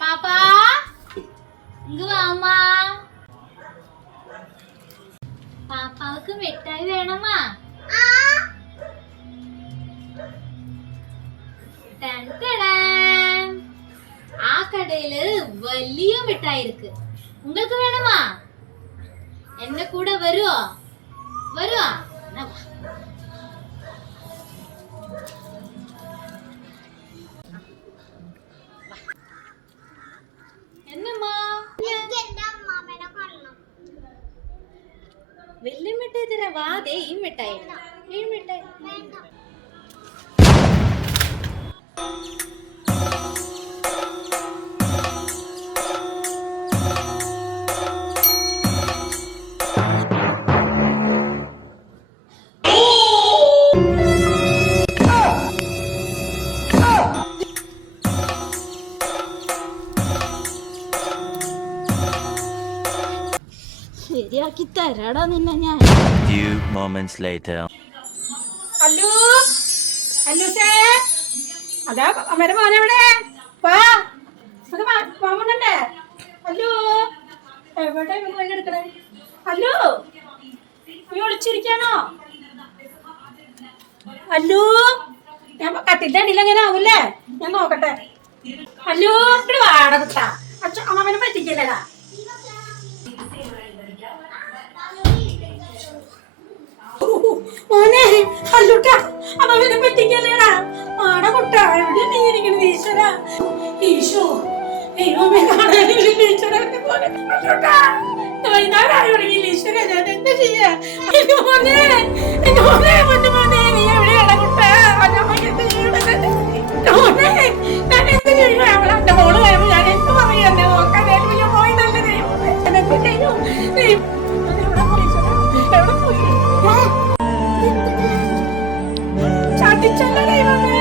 பாப்பா இங்க வாமா. പാപ്പാക്ക് മിഠായി വേണമാ? ആ കടയില് വലിയ മിഠായി இருக்கு. உங்களுக்கு வேணுமா? என்ன கூட வருவோ? வருவா? என்னம்மா? വലിയ മിഠായി തരാം. വാ, ദേ ഈ മിഠായി. ഈ മിഠായി ശരിയാക്കി തരാടാ നിന്നെ ഞാൻ. Few moments later. അല്ലു അല്ലൂസേ, അതാ അമ്മയുടെ മോനെവിടെ? വാ, അത് മാമനുണ്ടേ. അല്ലു എവിടെ പോയി കിടക്കണേ? അല്ലു നീ ഒളിച്ചിരിക്കാണോ? അല്ലു, ഞാൻ കട്ടിന്റെ അടിയിൽ എങ്ങനെ ആവൂലേ? ഞാൻ നോക്കട്ടെ. അല്ലു ഇവിടെ വാട കുട്ടാ, അമ്മനെ പറ്റിക്കല്ലേടാ. മോനെ അല്ലുട്ടാ, അമ്മനെ പറ്റിക്കല്ലേടാ. വാട കുട്ടാ, എവിടെ നീ ഇരിക്കണത്? ഈശ്വര, ഈശോ ദൈവമേ, കാണാനില്ല ഈശ്വര. അല്ലുട്ടാ വൈകുന്നേരമായി തുടങ്ങിയില്ല ഈശ്വര, ഞാൻ എന്താ ചെയ്യാ? മോനെ മോനെ മോനെ മോനെ, നീ എവിടെയാണ് കുട്ടാ? മോനെ ഞാൻ എന്ത് ചെയ്യും? എന്റെ മോള് വരുമ്പോ ഞാൻ എന്ത് പറയും? എന്നെ നോക്കാൻ പോയി നല്ല ദൈവം എന്ത് ചെയ്യും? എവിടെ പോയി? എവിടെ പോയി? ചാട്ടിച്ചല്ല ദൈവമേ.